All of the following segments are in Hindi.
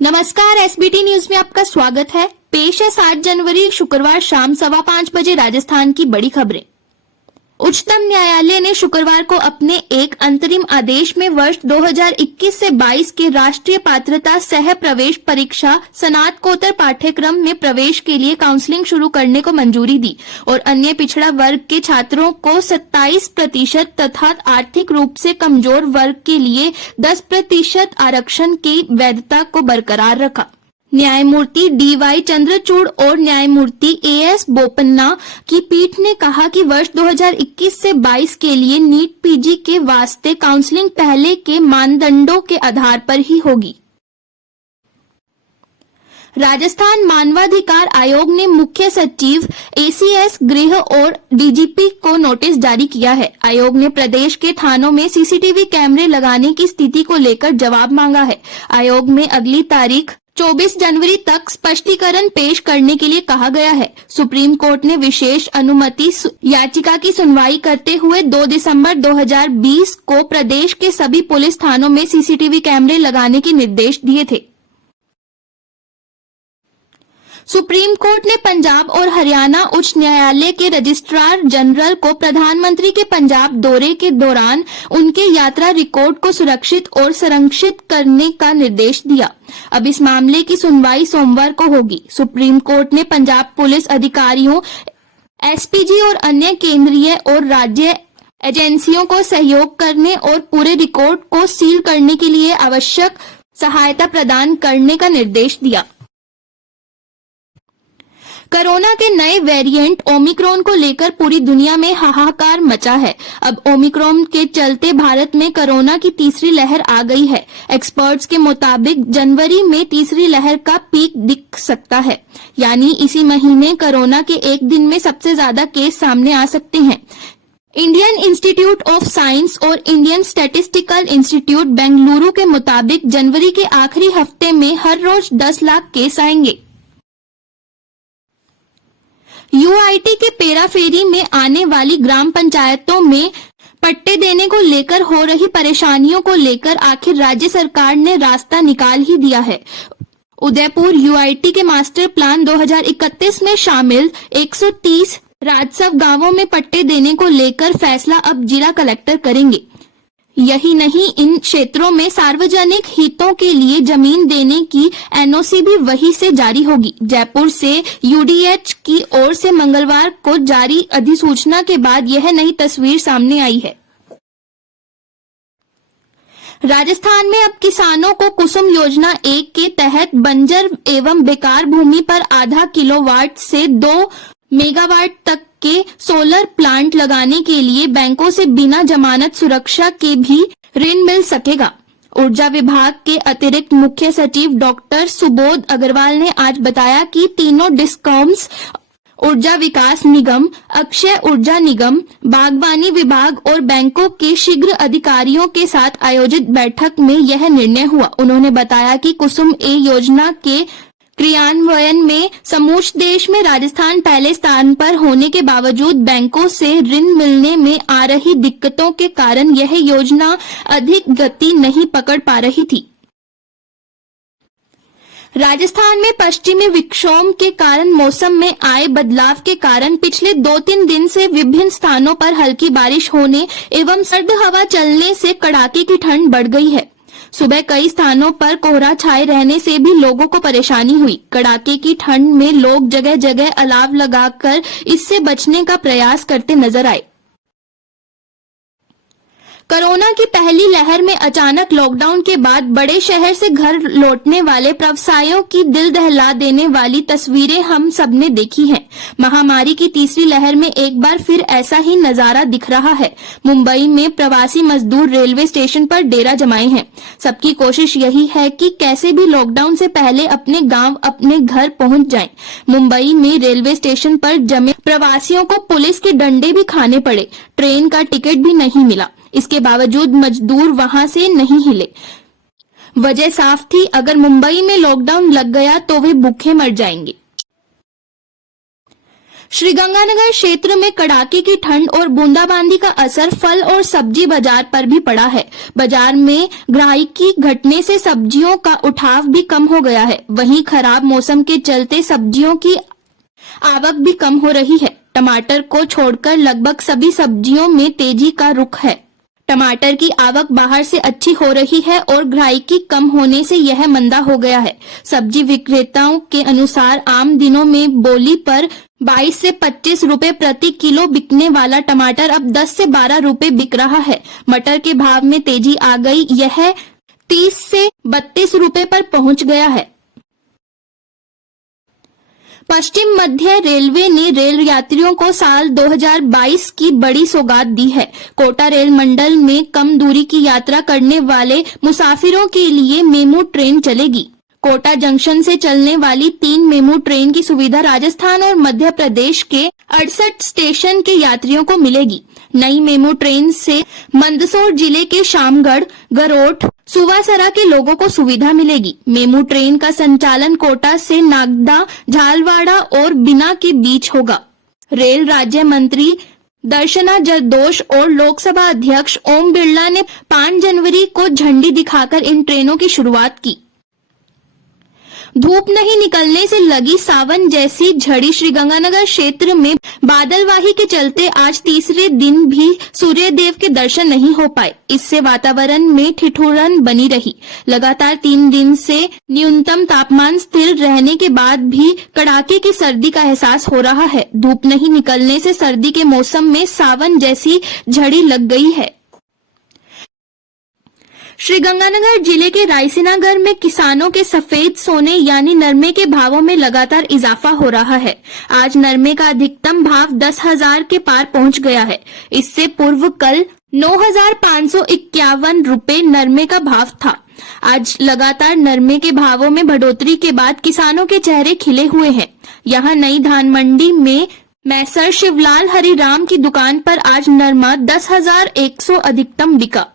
नमस्कार, एसबीटी न्यूज में आपका स्वागत है। पेश है 7 जनवरी शुक्रवार शाम 5:15 बजे राजस्थान की बड़ी खबरें। उच्चतम न्यायालय ने शुक्रवार को अपने एक अंतरिम आदेश में वर्ष 2021 से 22 के राष्ट्रीय पात्रता सह प्रवेश परीक्षा स्नातकोत्तर पाठ्यक्रम में प्रवेश के लिए काउंसलिंग शुरू करने को मंजूरी दी और अन्य पिछड़ा वर्ग के छात्रों को 27% तथा आर्थिक रूप से कमजोर वर्ग के लिए 10% आरक्षण की वैधता को बरकरार रखा। न्यायमूर्ति डी.वाई. चंद्रचूड़ और न्यायमूर्ति ए.एस. बोपन्ना की पीठ ने कहा कि वर्ष 2021 से 22 के लिए नीट पीजी के वास्ते काउंसलिंग पहले के मानदंडों के आधार पर ही होगी। राजस्थान मानवाधिकार आयोग ने मुख्य सचिव, एसीएस गृह और डीजीपी को नोटिस जारी किया है। आयोग ने प्रदेश के थानों में सीसीटीवी कैमरे लगाने की स्थिति को लेकर जवाब मांगा है। आयोग में अगली तारीख 24 जनवरी तक स्पष्टीकरण पेश करने के लिए कहा गया है। सुप्रीम कोर्ट ने विशेष अनुमति याचिका की सुनवाई करते हुए 2 दिसंबर 2020 को प्रदेश के सभी पुलिस थानों में सीसीटीवी कैमरे लगाने के निर्देश दिए थे। सुप्रीम कोर्ट ने पंजाब और हरियाणा उच्च न्यायालय के रजिस्ट्रार जनरल को प्रधानमंत्री के पंजाब दौरे के दौरान उनके यात्रा रिकॉर्ड को सुरक्षित और संरक्षित करने का निर्देश दिया। अब इस मामले की सुनवाई सोमवार को होगी। सुप्रीम कोर्ट ने पंजाब पुलिस अधिकारियों, एसपीजी और अन्य केंद्रीय और राज्य एजेंसियों को सहयोग करने और पूरे रिकॉर्ड को सील करने के लिए आवश्यक सहायता प्रदान करने का निर्देश दिया। कोरोना के नए वेरिएंट ओमिक्रॉन को लेकर पूरी दुनिया में हाहाकार मचा है। अब ओमिक्रॉन के चलते भारत में कोरोना की तीसरी लहर आ गई है। एक्सपर्ट्स के मुताबिक जनवरी में तीसरी लहर का पीक दिख सकता है, यानी इसी महीने कोरोना के एक दिन में सबसे ज्यादा केस सामने आ सकते हैं। इंडियन इंस्टीट्यूट ऑफ साइंस और इंडियन स्टैटिस्टिकल इंस्टीट्यूट बेंगलुरु के मुताबिक जनवरी के आखिरी हफ्ते में हर रोज 10 लाख केस आएंगे। यूआईटी के पेराफेरी में आने वाली ग्राम पंचायतों में पट्टे देने को लेकर हो रही परेशानियों को लेकर आखिर राज्य सरकार ने रास्ता निकाल ही दिया है। उदयपुर यूआईटी के मास्टर प्लान 2031 में शामिल 130 राजस्व गांवों में पट्टे देने को लेकर फैसला अब जिला कलेक्टर करेंगे। यही नहीं, इन क्षेत्रों में सार्वजनिक हितों के लिए जमीन देने की एनओसी भी वही से जारी होगी। जयपुर से यूडीएच की ओर से मंगलवार को जारी अधिसूचना के बाद यह नई तस्वीर सामने आई है। राजस्थान में अब किसानों को कुसुम योजना 1 के तहत बंजर एवं बेकार भूमि पर आधा किलोवाट से 2 मेगावाट तक के सोलर प्लांट लगाने के लिए बैंकों से बिना जमानत सुरक्षा के भी ऋण मिल सकेगा। ऊर्जा विभाग के अतिरिक्त मुख्य सचिव डॉक्टर सुबोध अग्रवाल ने आज बताया कि तीनों डिस्कॉम्स, ऊर्जा विकास निगम, अक्षय ऊर्जा निगम, बागवानी विभाग और बैंकों के शीघ्र अधिकारियों के साथ आयोजित बैठक में यह निर्णय हुआ। उन्होंने बताया कि कुसुम ए योजना के क्रियान्वयन में समूचे देश में राजस्थान पहले स्थान पर होने के बावजूद बैंकों से ऋण मिलने में आ रही दिक्कतों के कारण यह योजना अधिक गति नहीं पकड़ पा रही थी। राजस्थान में पश्चिमी विक्षोभ के कारण मौसम में आए बदलाव के कारण पिछले 2-3 दिन से विभिन्न स्थानों पर हल्की बारिश होने एवं सर्द हवा चलने से कड़ाके की ठंड बढ़ गई है। सुबह कई स्थानों पर कोहरा छाए रहने से भी लोगों को परेशानी हुई। कड़ाके की ठंड में लोग जगह जगह अलाव लगाकर इससे बचने का प्रयास करते नजर आए। कोरोना की पहली लहर में अचानक लॉकडाउन के बाद बड़े शहर से घर लौटने वाले प्रवासियों की दिल दहला देने वाली तस्वीरें हम सबने देखी हैं। महामारी की तीसरी लहर में एक बार फिर ऐसा ही नजारा दिख रहा है। मुंबई में प्रवासी मजदूर रेलवे स्टेशन पर डेरा जमाए हैं। सबकी कोशिश यही है कि कैसे भी लॉकडाउन से पहले अपने गांव, अपने घर पहुंच जाएं। मुंबई में रेलवे स्टेशन पर जमे प्रवासियों को पुलिस के डंडे भी खाने पड़े। ट्रेन का टिकट भी नहीं मिला। इसके बावजूद मजदूर वहां से नहीं हिले। वजह साफ थी, अगर मुंबई में लॉकडाउन लग गया तो वे भूखे मर जाएंगे। श्रीगंगानगर क्षेत्र में कड़ाके की ठंड और बूंदाबांदी का असर फल और सब्जी बाजार पर भी पड़ा है। बाजार में ग्राहकी घटने से सब्जियों का उठाव भी कम हो गया है। वहीं खराब मौसम के चलते सब्जियों की आवक भी कम हो रही है। टमाटर को छोड़कर लगभग सभी सब्जियों में तेजी का रुख है। टमाटर की आवक बाहर से अच्छी हो रही है और ग्राहकी कम होने से यह मंदा हो गया है। सब्जी विक्रेताओं के अनुसार आम दिनों में बोली पर 22 से 25 रुपए प्रति किलो बिकने वाला टमाटर अब 10 से 12 रुपए बिक रहा है। मटर के भाव में तेजी आ गई, यह 30 से 32 रुपए पर पहुंच गया है। पश्चिम मध्य रेलवे ने रेल यात्रियों को साल 2022 की बड़ी सौगात दी है। कोटा रेल मंडल में कम दूरी की यात्रा करने वाले मुसाफिरों के लिए मेमू ट्रेन चलेगी। कोटा जंक्शन से चलने वाली 3 मेमू ट्रेन की सुविधा राजस्थान और मध्य प्रदेश के 68 स्टेशन के यात्रियों को मिलेगी। नई मेमू ट्रेन से मंदसौर जिले के शामगढ़, गरोठ, सुवासरा के लोगों को सुविधा मिलेगी। मेमू ट्रेन का संचालन कोटा से नागदा, झालवाड़ा और बिना के बीच होगा। रेल राज्य मंत्री दर्शना जरदोश और लोकसभा अध्यक्ष ओम बिरला ने 5 जनवरी को झंडी दिखाकर इन ट्रेनों की शुरुआत की। धूप नहीं निकलने से लगी सावन जैसी झड़ी। श्रीगंगानगर क्षेत्र में बादलवाही के चलते आज तीसरे दिन भी सूर्य देव के दर्शन नहीं हो पाए। इससे वातावरण में ठिठुरन बनी रही। लगातार 3 दिन से न्यूनतम तापमान स्थिर रहने के बाद भी कड़ाके की सर्दी का एहसास हो रहा है। धूप नहीं निकलने से सर्दी के मौसम में सावन जैसी झड़ी लग गई है। श्रीगंगानगर जिले के रायसीनागढ़ में किसानों के सफेद सोने यानी नरमे के भावों में लगातार इजाफा हो रहा है। आज नरमे का अधिकतम भाव 10,000 के पार पहुंच गया है। इससे पूर्व कल 9,551 रुपए नरमे का भाव था। आज लगातार नरमे के भावों में बढ़ोतरी के बाद किसानों के चेहरे खिले हुए हैं। यहाँ नई धान मंडी में मैसर शिवलाल हरिराम की दुकान पर आज नरमा 10,100 अधिकतम बिका।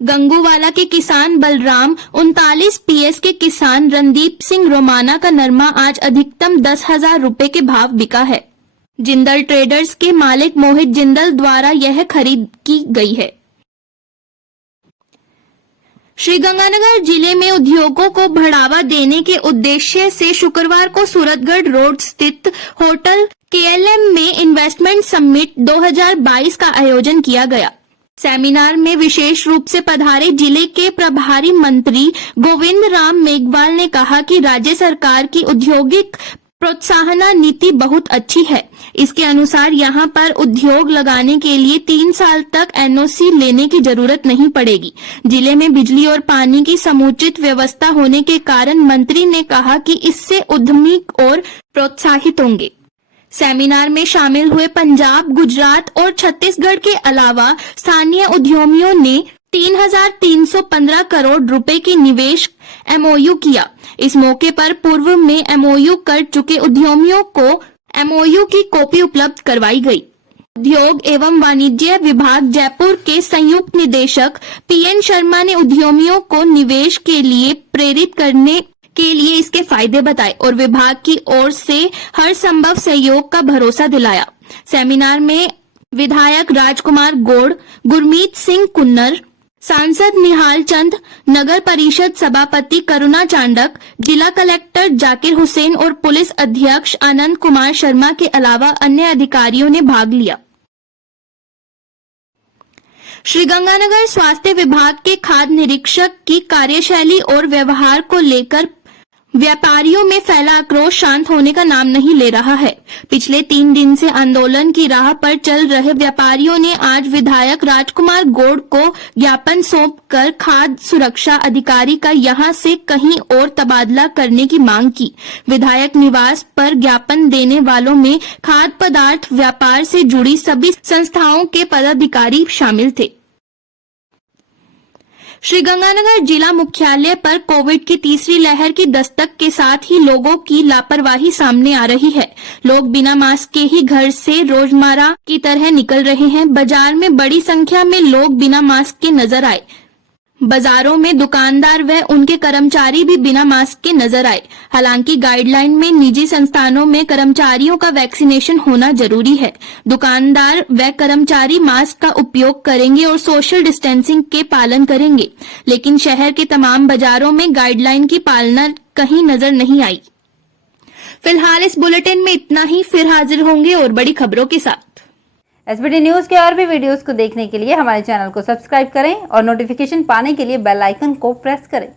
गंगूवाला के किसान बलराम, 39 PS के किसान रणदीप सिंह रोमाना का नरमा आज अधिकतम 10,000 रुपए के भाव बिका है। जिंदल ट्रेडर्स के मालिक मोहित जिंदल द्वारा यह खरीद की गई है। श्रीगंगानगर जिले में उद्योगों को बढ़ावा देने के उद्देश्य से शुक्रवार को सूरतगढ़ रोड स्थित होटल KLM में इन्वेस्टमेंट समिट 2022 का आयोजन किया गया। सेमिनार में विशेष रूप से पधारे जिले के प्रभारी मंत्री गोविंद राम मेघवाल ने कहा कि राज्य सरकार की औद्योगिक प्रोत्साहन नीति बहुत अच्छी है। इसके अनुसार यहां पर उद्योग लगाने के लिए 3 साल तक NOC लेने की जरूरत नहीं पड़ेगी। जिले में बिजली और पानी की समुचित व्यवस्था होने के कारण मंत्री ने कहा कि इससे उद्यमी और प्रोत्साहित होंगे। सेमिनार में शामिल हुए पंजाब, गुजरात और छत्तीसगढ़ के अलावा स्थानीय उद्यमियों ने 3,315 करोड़ रुपए की निवेश MOU किया। इस मौके पर पूर्व में MOU कर चुके उद्यमियों को MOU की कॉपी उपलब्ध करवाई गई। उद्योग एवं वाणिज्य विभाग जयपुर के संयुक्त निदेशक PN शर्मा ने उद्यमियों को निवेश के लिए प्रेरित करने के लिए इसके फायदे बताए और विभाग की ओर से हर संभव सहयोग का भरोसा दिलाया। सेमिनार में विधायक राजकुमार गौड़, गुरमीत सिंह कुन्नर, सांसद निहाल चंद, नगर परिषद सभापति करुणा चांडक, जिला कलेक्टर जाकिर हुसैन और पुलिस अधीक्षक आनंद कुमार शर्मा के अलावा अन्य अधिकारियों ने भाग लिया। श्रीगंगानगर स्वास्थ्य विभाग के खाद्य निरीक्षक की कार्यशैली और व्यवहार को लेकर व्यापारियों में फैला आक्रोश शांत होने का नाम नहीं ले रहा है। पिछले 3 दिन से आंदोलन की राह पर चल रहे व्यापारियों ने आज विधायक राजकुमार गौड़ को ज्ञापन सौंपकर खाद्य सुरक्षा अधिकारी का यहां से कहीं और तबादला करने की मांग की। विधायक निवास पर ज्ञापन देने वालों में खाद्य पदार्थ व्यापार से जुड़ी सभी संस्थाओं के पदाधिकारी शामिल थे। श्रीगंगानगर जिला मुख्यालय पर कोविड की तीसरी लहर की दस्तक के साथ ही लोगों की लापरवाही सामने आ रही है। लोग बिना मास्क के ही घर से रोजमर्रा की तरह निकल रहे हैं। बाजार में बड़ी संख्या में लोग बिना मास्क के नजर आए। बाजारों में दुकानदार व उनके कर्मचारी भी बिना मास्क के नजर आए। हालांकि गाइडलाइन में निजी संस्थानों में कर्मचारियों का वैक्सीनेशन होना जरूरी है। दुकानदार व कर्मचारी मास्क का उपयोग करेंगे और सोशल डिस्टेंसिंग के पालन करेंगे, लेकिन शहर के तमाम बाजारों में गाइडलाइन की पालना कहीं नजर नहीं आई। फिलहाल इस बुलेटिन में इतना ही, फिर हाजिर होंगे और बड़ी खबरों के साथ। एसबीटी न्यूज के और भी वीडियोस को देखने के लिए हमारे चैनल को सब्सक्राइब करें और नोटिफिकेशन पाने के लिए बेल आइकन को प्रेस करें।